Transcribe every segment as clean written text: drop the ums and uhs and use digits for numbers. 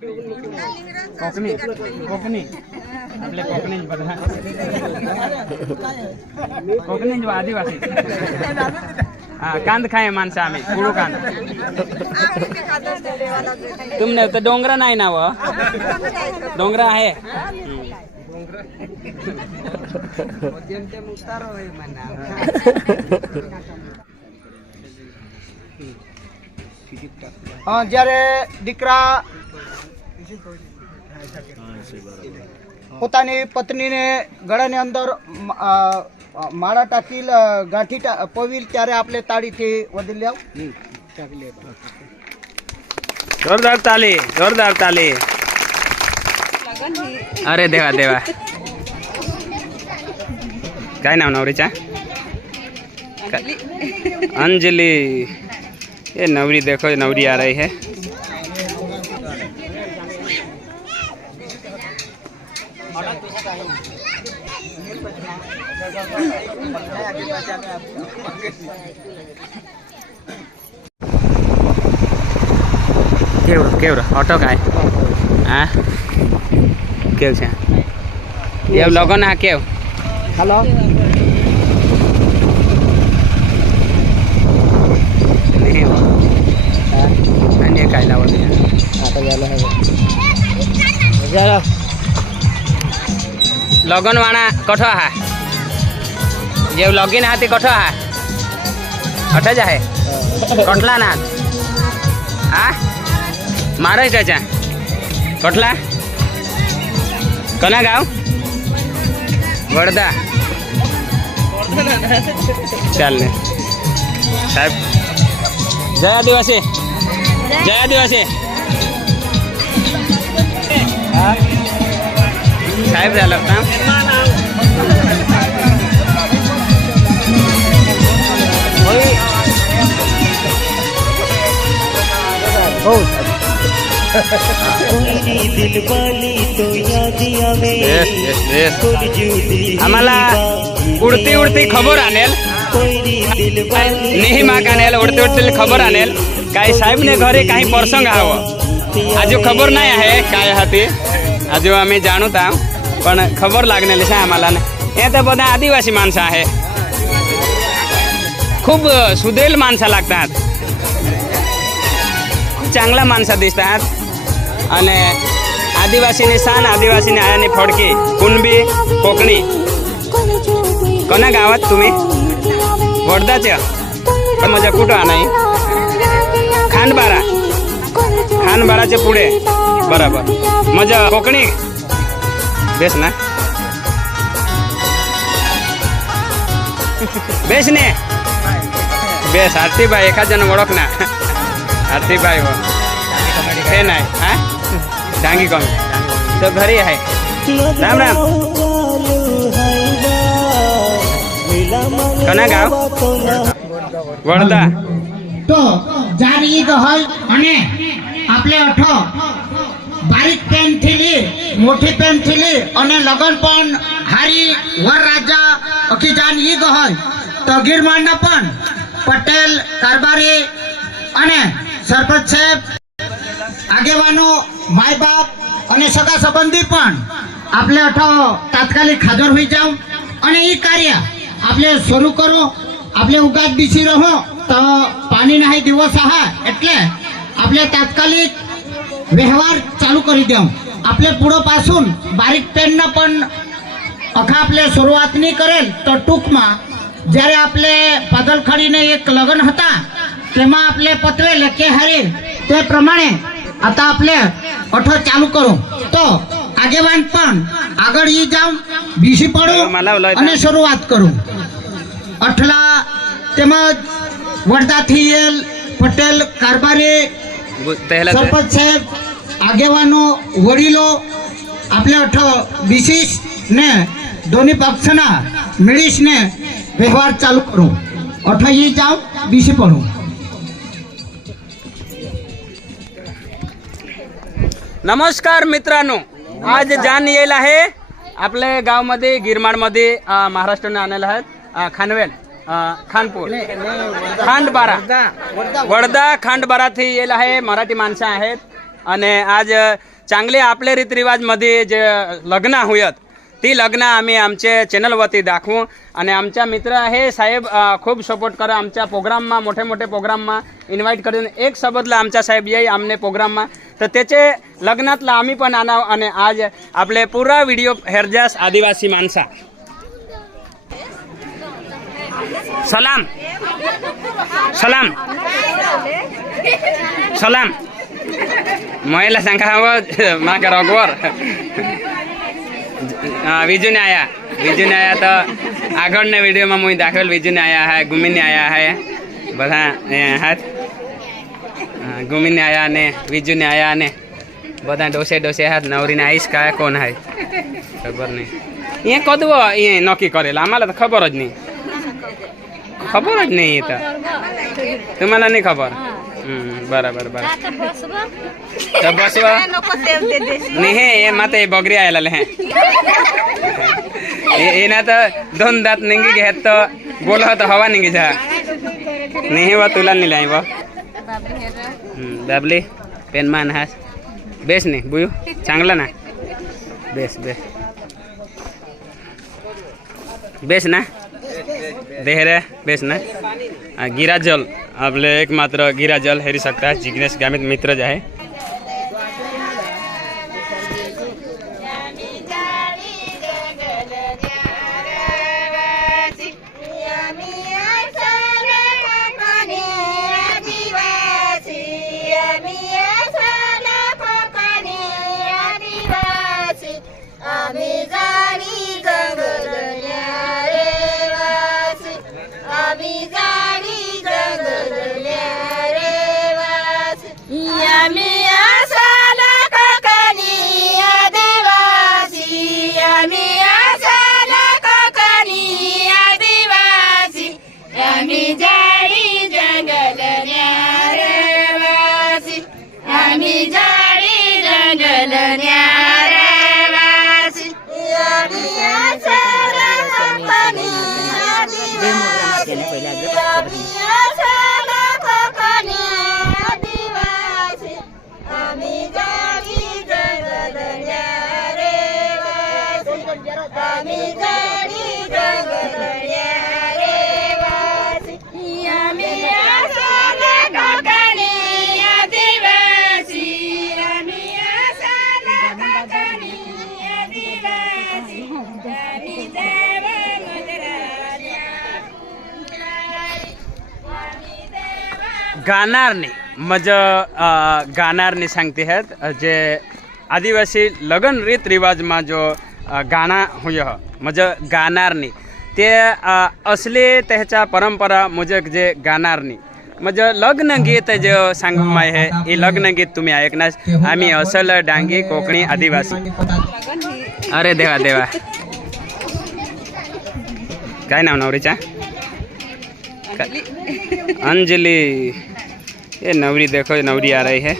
कोकणी कोकणी आपले कोकणी बघा कोकणी आदिवासी हा कांद खाय माणसं आम्ही कुळू कांद तुमने तर डोंगर नाही ना व डोंगर आहे જ્યારે દીકરા પોતાની પત્નીને ગળાની અંદર માળા ટાંકી ગાંઠી પવીલ ત્યારે આપણે તાળીથી વધી લેવ जोरदार ताली जोरदार ताली अरे देवा देवा काय नाव नवरीचा अंजलि ये नवरी देखो नवरी आ रही है केवढं ऑटो काय हा केव છે ये लोगों ना केव हेलो नहीं हो अन्य काय लावलं आता झालं आहे लगन वाणा कठो हा जे लगिन हाती कठो हा कठो जाहे कटला ना हा मारे त्याच्या कटला कना गाव वडदा चालने साहेब जय आदिवासी जय आदिवासी साहेब झालं ना आम्हाला उडती उडती खबर आणेल नेहमी आणेल उडती उडती खबर आणेल काही साहेबने घरी काही प्रसंग हवं आज खबर नाही आहे काय हाती आज आम्ही जाणूत आहोत पण खबर लागलेली आहे आम्हाला हे तर बघा आदिवासी माणसं आहे खूप सुधरेल माणसं लागतात खूप चांगला माणसं दिसतात आणि आदिवासीने सान आदिवासीने आयाने फडकी कुणबी कोकणी कोणा गावात तुम्ही वडदाच्या मजा कुठं नाही खानबाराच्या पुढे बरोबर मजा कोकणी बेस ना बेस ने बेस आरतीबाई एखाद जण ओळख ना आरतीबाई हो हे नाही हा डांगी कमी तो घरी आहे राम राम कना गाव वडदा तो जार ઈ ગહલ અને આપણે અઠો બારીક પેન થીલી મોટી પેન થીલી અને લગન પણ હારી વર રાજા અખી જાન ઈ ગહલ તો ગીરમાંડના પણ પટેલ કારબારી અને સરપંચ સાહેબ આગેવાનો માય બાપ અને સગા સંબંધી પણ આપણે અઠો તાત્કાલિક હાજર હોઈ જાવ અને ઈ કાર્ય આપણે શરૂ કરો આપણે ઉગાત બીસી રહો તો પાણી નહીં દિવસ આહા એટલે આપણે તાત્કાલિક વ્યવહાર ચાલુ કરી દેવ આપણે પૂરો પાसून બારીક પેનના પણ અખા આપણે શરૂઆત નહીં કરેલ તો ટૂંકમાં જ્યારે આપણે પાદલખડીને એક લગ્ન હતા તેમાં આપણે પતવેલ કે હરી તે પ્રમાણે आता आपले अठो चालू करू तो આગેવાન પણ આગળ ઈ જાવ બીસી પડો અને શરૂઆત કરું અઠલા તેમજ વડદાથી એલ પટેલ કારબારી સરપંચ સાહેબ આગેવાનો વડીલો આપણે અઠો બીસી ને दोन्ही पक्षना मिळीस ने व्यवहार चालू करू अठो ઈ જાવ બીસી પડું नमस्कार मित्रांनो आज जाण येईल आहे आपल्या गावामध्ये गिरमाडमध्ये महाराष्ट्राने आलेले आहेत खानवेल खानपूर खांडबारा वडदा खांडबाराથી येईल आहे मराठी माणसं आहेत आणि आज चांगले आपले रीतरिवाजमध्ये जे लग्न होयत ती लग्न आम्ही आमचे चॅनलवरती दाखवू आणि आमच्या मित्र हे साहेब खूप सपोर्ट करा आमच्या प्रोग्रामમાં मोठे मोठे प्रोग्रामમાં इन्व्हाइट करून एक सबदला आमच्या साहेब येई आमने प्रोग्रामમાં तर त्याचे लग्नातला आम्ही पण आणाव आणि आज आपले पुरा व्हिडिओ हेरजास आदिवासी माणसा सलाम सलाम सलाम महिला सांगा हवं माका रघुवर विजूने आया तो આગળના વિડીયોમાં હું દાખવેલ વિજુને આયા હે ગુમીને આયા હે બધા હાથ ગુમીને આયા ને વિજુને આયા ને બધા ડોસે હાથ નવરીને આઈશ કાય કોણ હાય ખબર નહીં એ કદવો એ નક્કી કરેલા આમાં તો ખબર જ નહીં એ તો तुम्हाला नहीं खबर बराबर तो बसवा नहीं है ये माता ये बगरी आयला है ये ना तो दोन दांत निंगी घेत तो बोलो तो हवा निंगी जा नहीं वो तुला नहीं लाई वो बाबली पेन मान हास बेस नहीं बुयू चांगला ना बेस बेस ना देहरे बेस ना गिराजल आपले एकमात्र गिराजल हेरी सकता है जिग्नेश गामित मित्र जो है गानारनी गानारनी सांगते आहेत जे आदिवासी लग्न रीत रिवाजમાં जो गाणं होय म्हणजे गानारनी ते असले त्याच्या परंपरा मुजब जे गानारनी म्हणजे लग्न गीत जो सांगमाय आहे हे लग्न गीत तुम्ही ऐकणार आम्ही असल डांगी कोकणी आदिवासी अरे देवा काय नाव नवरीचा अंजलि ये नवरी देखो ये नवरी आ रही है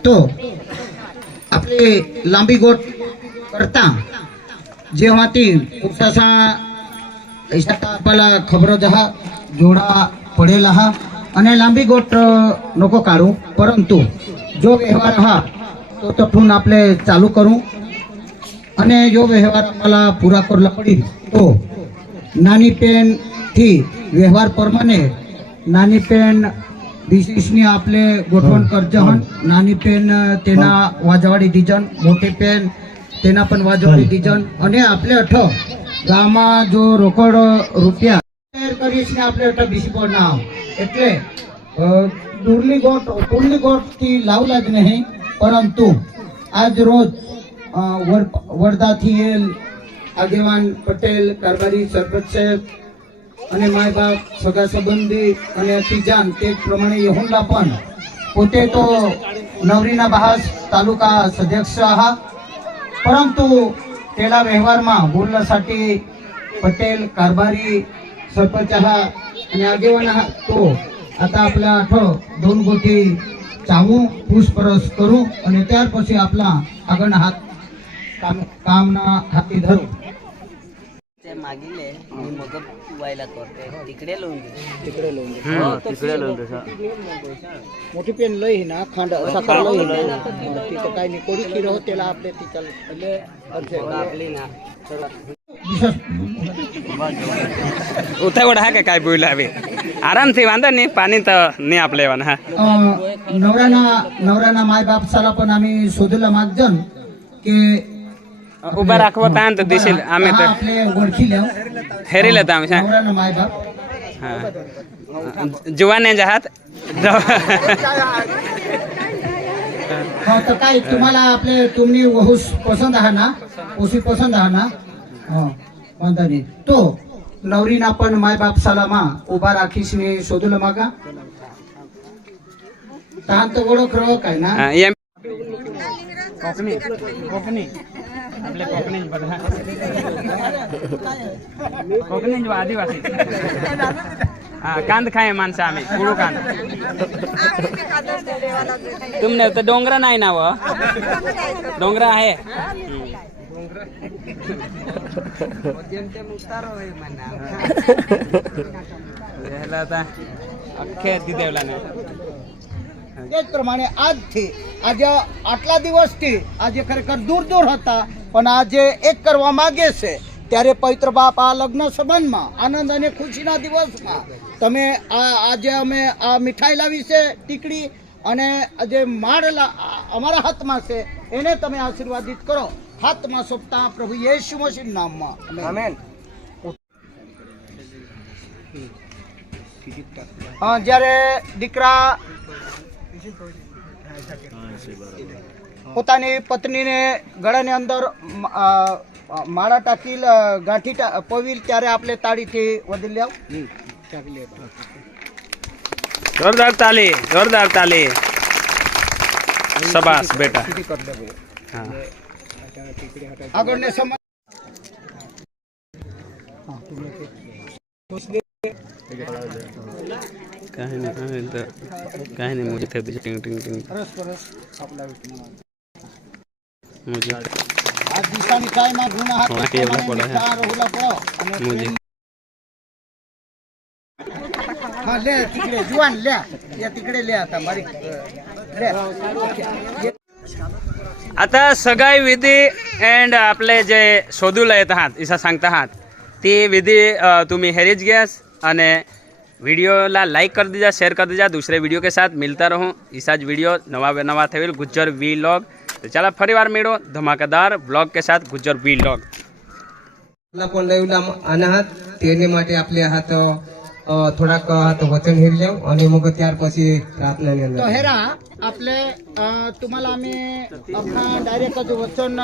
तो आपले लांबी गोट करता जेव्हा ती तसा आपल्याला खबर जहा जोडा पडेल हा અને લાંબી ગોટ नको કાઢું પરંતુ જો વ્યવહાર હા તો તઠું આપણે ચાલુ કરું અને જો વ્યવહાર मला પૂરા કરલા પડી તો નાની પેન થી વ્યવહાર પ્રમાણે નાની પેન વિશેષની આપણે ગોઠવણ કરજહન નાની પેન તેના વાજવાડી દીજન મોટી પેન તેના પણ વાજવાડી દીજન અને આપણે અઠ ગામમાં જો રોકડ રૂપિયા કરીશને આપણે અઠ બીસી પર ના એટલે દુરલી ગોટ થી લાવલા જ નહીં પરંતુ આજ રોજ વડદા થી આગેવાન પટેલ કારભારી સરપંચ સાહેબ અને માય બાપ સગા સંબંધી અને ત્રીજાન તે પ્રમાણે યહોનલા પણ પોતે તો નવરીના બહાસ તાલુકા અધ્યક્ષ આહા પરંતુ તેલા વ્યવહારમાં બોલण्यासाठी पटेल कारभारी सरपंच आहा आणि આગેવાन आहा तो आता आपला 2 गोटी ચાવું પુષ્પરસ કરું અને ત્યાર પછી આપણા આગળના હાથ કામના હાથી ધરું. मागिले मी मग व्हायला करते तिकडे लावून दे મોટી પેન લઈ ના ખાંડ સાકર લઈ तिथं काय नाही कोडी खीर होतेला आपले तिथं એટલે आपली ना उतावड हा काय बोलला હવે આરામથી વાંધો નહીં પાણી તો નહીં આપ લેવાના હા नवऱ्याना माय बाप साला पण आम्ही शोधलं मागजन की उभा રાખવો તાન તો દિશેલ આમે તો आपले ओळखी लेव हेरी लेता आम्ही नवऱ्याना माय बाप हा जुवाने जहात हो तर काय तुम्हाला आपले तुम्ही वहूस पसंत आहात ना ओसी पसंत आहात ना हो वांधा नाही तो नवरीना पण माय बाप सालामा उभा राखीस मी शोधलं मागा तान तो ओळख रहो काय ना एम कोकणी कोकणी आपले कोकणी बघा कोकणी जो आदिवासी हा कांद खाय माणसं आम्ही कुळू कांद तुमने तर डोंगरा नाही ना व डोंगरा आहे अख्खे दिदेवला नाही પ્રમાણે આજથી આજે આટલા દિવસથી આજે ખરેખર દૂર દૂર હતા પણ આજે એક કરવા માંગે છે ત્યારે પવિત્ર બાપ આ લગ્ન સંબંધમાં આનંદ અને ખુશીના દિવસમાં તમે આજે અમે આ મીઠાઈ લાવી છે ટીકડી અને જે માળ અમારા હાથમાં છે એને તમે આશીર્વાદિત કરો હાથમાં સોંપતા પ્રભુ યેશુ મસીહના નામમાં આમેન. જ્યારે દીકરા પોતાની પત્નીને ગળાની અંદર માળા ટાંકી ગાંઠી પવીલ ત્યારે આપણે તાળીથી વધી લેવ जोरदार ताली शाबाश बेटा हाँ આગળને સમય काही नाही मुझे थे टिंग टिंग टिंग मुझे આ દિશાની કાયમાં ગુના હાથ હા, કેવડા પડે હે. રહુલા પડો અને मुझे હા લે તીકડે જુવાન લે એ તીકડे લે आता મારી લે आता सगाई विधी एंड आपले जे शोधूला येत आहात इसा सांगता आहात ती विधी तुम्ही हेरीज गॅस અને વિડીયોલા લાઈક કરી દીજા શેર કરી દીજા दूसरे वीडियो के साथ मिलता रहूँ इसा ज वीडियो नवा थेल गुज्जर वीलॉग तो चला फरी वार मेळो धमाकेदार ब्लॉग के साथ गुज्जर वीलॉग पण लाईव्हला अनाहात તેને માટે આપણે હાથ થોડાક હાથ વચન હેરી લેવ અને મગ ત્યાર પછી પ્રાર્થનાની તો અંદર हेरा आपले तुम्हाला आम्ही आपला डायरेक्ट वचन